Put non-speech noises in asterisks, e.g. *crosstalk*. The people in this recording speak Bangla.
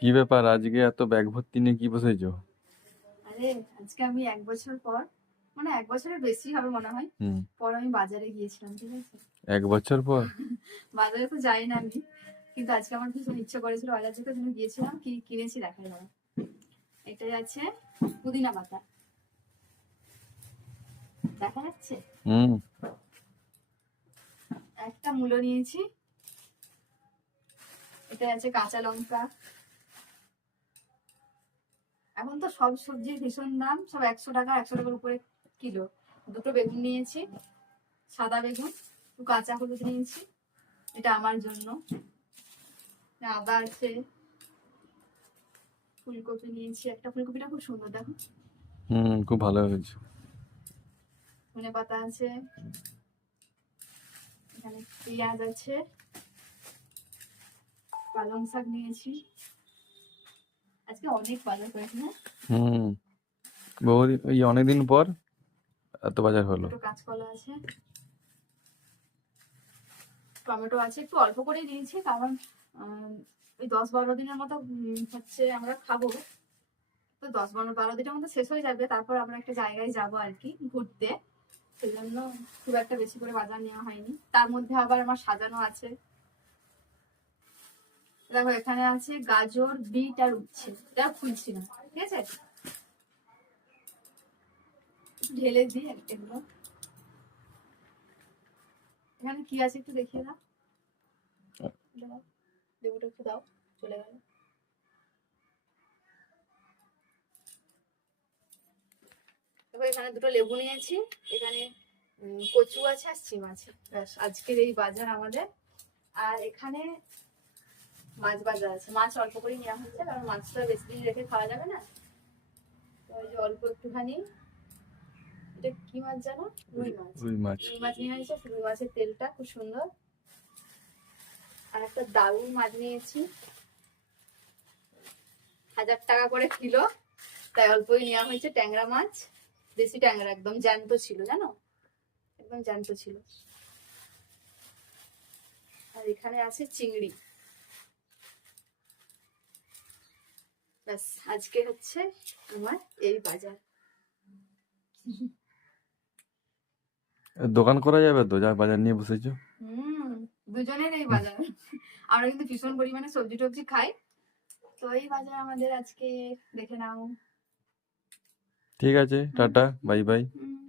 কি ব্যাপার? আজকে এত ব্যাগ ভর্তি নিয়ে কি বসেছো? আরে আজকে আমি এক বছর পর মানে এক বছরের বেশি হবে মনে হয় পর আমি বাজারে গিয়েছিলাম ঠিক আছে? এক বছর পর? *laughs* বাজারে তো যাই না আমি কিন্তু আজকে আমার ভীষণ ইচ্ছে করেছিল বাজার যেতে জন্য গিয়েছিলাম কি কিনেছি দেখাই দাও। এটাই আছে পুদিনা পাতা। দেখা যাচ্ছে? হুম। একটা মূলো নিয়েছি এটা আছে কাঁচা লঙ্কা। এখন তো সব সবজির ভীষণ দাম সব একশো টাকা একশো টাকার উপরে কিলো। দুটো বেগুন নিয়েছি সাদা বেগুন একটু কাঁচা হলুদ নিয়েছি এটা আমার জন্য। আদা আছে ফুলকপি নিয়েছি একটা ফুলকপিটা খুব সুন্দর দেখো। হুম খুব ভালো হয়েছে। ধনে পাতা আছে এখানে পেঁয়াজ আছে পালং শাক নিয়েছি। আজকে অনেক বাজার করেছি না হুম। বহুদিন এই অনেকদিন পর এত বাজার হলো। কাঁচকলা আছে। টমেটো আছে একটু অল্প করে নিয়েছি কারণ ওই দশ বারো দিনের মতো হচ্ছে আমরা খাব। তো দশ বারো বারো দিনের মতো শেষ হয়ে যাবে তারপর আমরা একটা জায়গায় যাব আর কি ঘুরতে। সেই জন্য খুব একটা বেশি করে বাজার নেওয়া হয়নি। তার মধ্যে আবার আমার সাজানো আছে। দেখো, এখানে আছে গাজর, বিট আর উচ্ছে। এটা খুলছি না, ঠিক আছে? ঢেলে দিই এগুলো। এখানে কি আছে একটু দেখিয়ে দাও। লেবুটা একটু দাও, চলে গেল। তারপর এখানে দুটো লেবু নিয়েছি। এখানে কচু আছে আর সিম আছে। ব্যাস, আজকের এই বাজার আমাদের। আর এখানে মাছ বাজার আছে। মাছ অল্প করে নেওয়া হচ্ছে কারণ মাছটা বেশি দিন রেখে খাওয়া যাবে না। তো ওই যে অল্প একটুখানি এটা কি মাছ জানো? রুই মাছ। রুই মাছ। রুই মাছ নিয়ে এসেছে রুই মাছের তেলটা খুব সুন্দর। আর একটা দারুণ মাছ নিয়েছি। হাজার টাকা করে কিলো তাই অল্পই নেওয়া হয়েছে ট্যাংরা মাছ। দেশি ট্যাংরা একদম জ্যান্ত ছিল জানো? একদম জ্যান্ত ছিল। আর এখানে আছে চিংড়ি। ব্যাস আজকে হচ্ছে আমার এই বাজার। দোকান করা যাবে তো? যা বাজার নিয়ে বসেছো। হুম দুজনের এই বাজার। *laughs* আমরা কিন্তু ভীষণ পরিমাণে সবজি টবজি খাই। তো এই বাজার আমাদের আজকে দেখে নাও। ঠিক আছে টাটা বাই বাই। হুম।